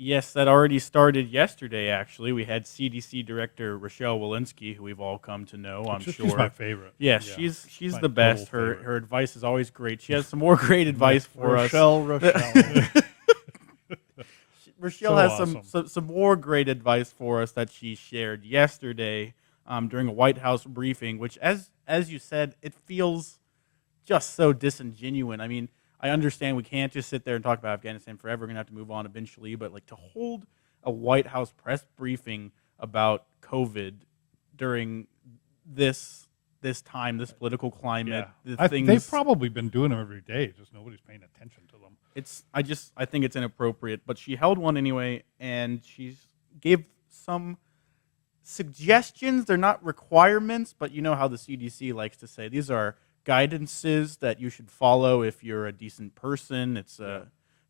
Yes, that already started yesterday, actually. We had CDC Director Rochelle Walensky, who we've all come to know, I'm She's my sure. favorite. Yes, Yeah, she's my the total best. Her favorite. her advice is always great. She has some more great advice for Rochelle. us. Rochelle So has awesome. some more great advice for us that she shared yesterday during a White House briefing, which, as you said, it feels just so disingenuous. I mean, I understand we can't just sit there and talk about Afghanistan forever. We're gonna have to move on eventually, but like to hold a White House press briefing about COVID during this time, this political climate, the They've things. probably been doing them every day, just nobody's paying attention to them. I think it's inappropriate, but she held one anyway, and she gave some suggestions. They're not requirements, but you know how the CDC likes to say these are guidances that you should follow if you're a decent person. It's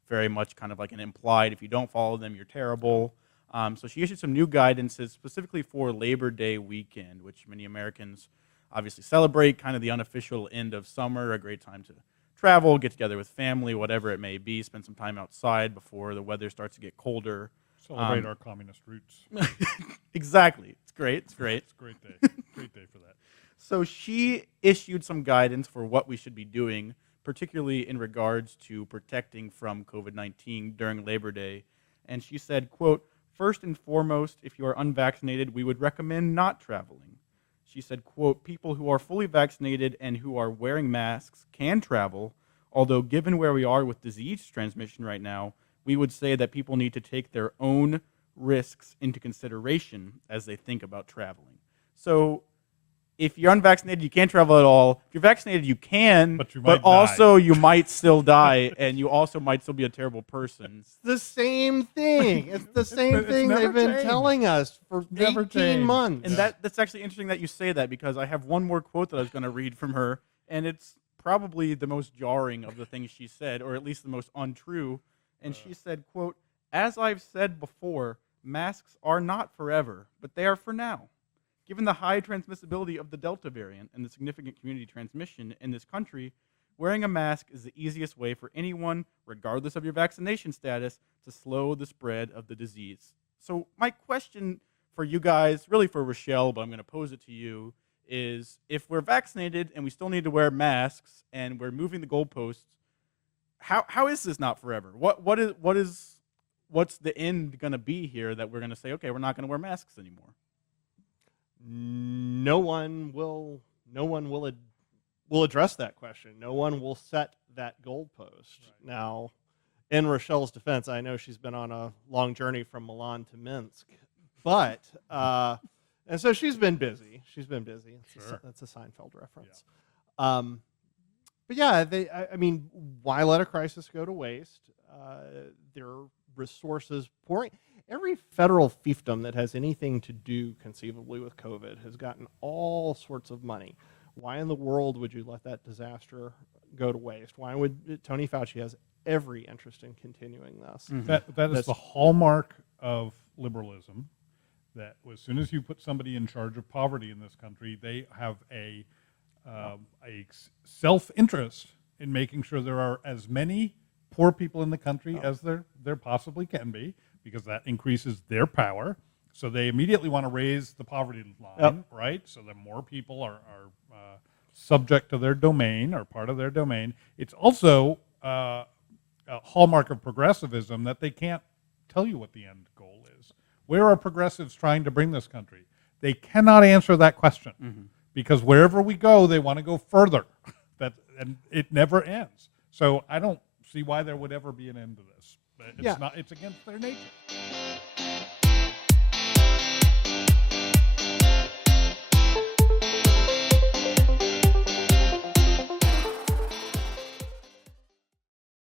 very much kind of like an implied, if you don't follow them, you're terrible. So she issued some new guidances specifically for Labor Day weekend, which many Americans obviously celebrate, kind of the unofficial end of summer, a great time to travel, get together with family, whatever it may be, spend some time outside before the weather starts to get colder. Celebrate our communist roots. Exactly. It's great. It's great. It's a great day. Great day for that. So she issued some guidance for what we should be doing, particularly in regards to protecting from COVID-19 during Labor Day. And she said, quote, "First and foremost, if you are unvaccinated, we would recommend not traveling." She said, quote, "People who are fully vaccinated and who are wearing masks can travel, although given where we are with disease transmission right now, we would say that people need to take their own risks into consideration as they think about traveling." So if you're unvaccinated, you can't travel at all. If you're vaccinated, you can, But you but might also you might still die, and you also might still be a terrible person. The same thing. It's the same it's thing never they've been changed. telling us for Never 18 changed. months. And that's actually interesting that you say that, because I have one more quote that I was going to read from her, and it's probably the most jarring of the things she said, or at least the most untrue. And she said, quote, "As I've said before, masks are not forever, but they are for now. Given the high transmissibility of the Delta variant and the significant community transmission in this country, wearing a mask is the easiest way for anyone, regardless of your vaccination status, to slow the spread of the disease." So my question for you guys, really for Rochelle, but I'm going to pose it to you, is if we're vaccinated and we still need to wear masks and we're moving the goalposts, how is this not forever? What's the end going to be here that we're going to say, okay, we're not going to wear masks anymore? No one will address that question. No one will set that goalpost. Right. Now, in Rochelle's defense, I know she's been on a long journey from Milan to Minsk, but and so she's been busy. She's been busy. Sure. That's a Seinfeld reference. But yeah, I mean, why let a crisis go to waste? There are resources pouring. Every federal fiefdom that has anything to do conceivably with COVID has gotten all sorts of money. Why in the world would you let that disaster go to waste? Why would Tony Fauci has every interest in continuing this? That is the hallmark of liberalism. That as soon as you put somebody in charge of poverty in this country, they have a self-interest in making sure there are as many poor people in the country as there possibly can be, because that increases their power. So they immediately want to raise the poverty line, right? So that more people are subject to their domain or part of their domain. It's also a hallmark of progressivism that they can't tell you what the end goal is. Where are progressives trying to bring this country? They cannot answer that question because wherever we go, they want to go further. And it never ends. So I don't see why there would ever be an end to this. It's not. It's against their nature.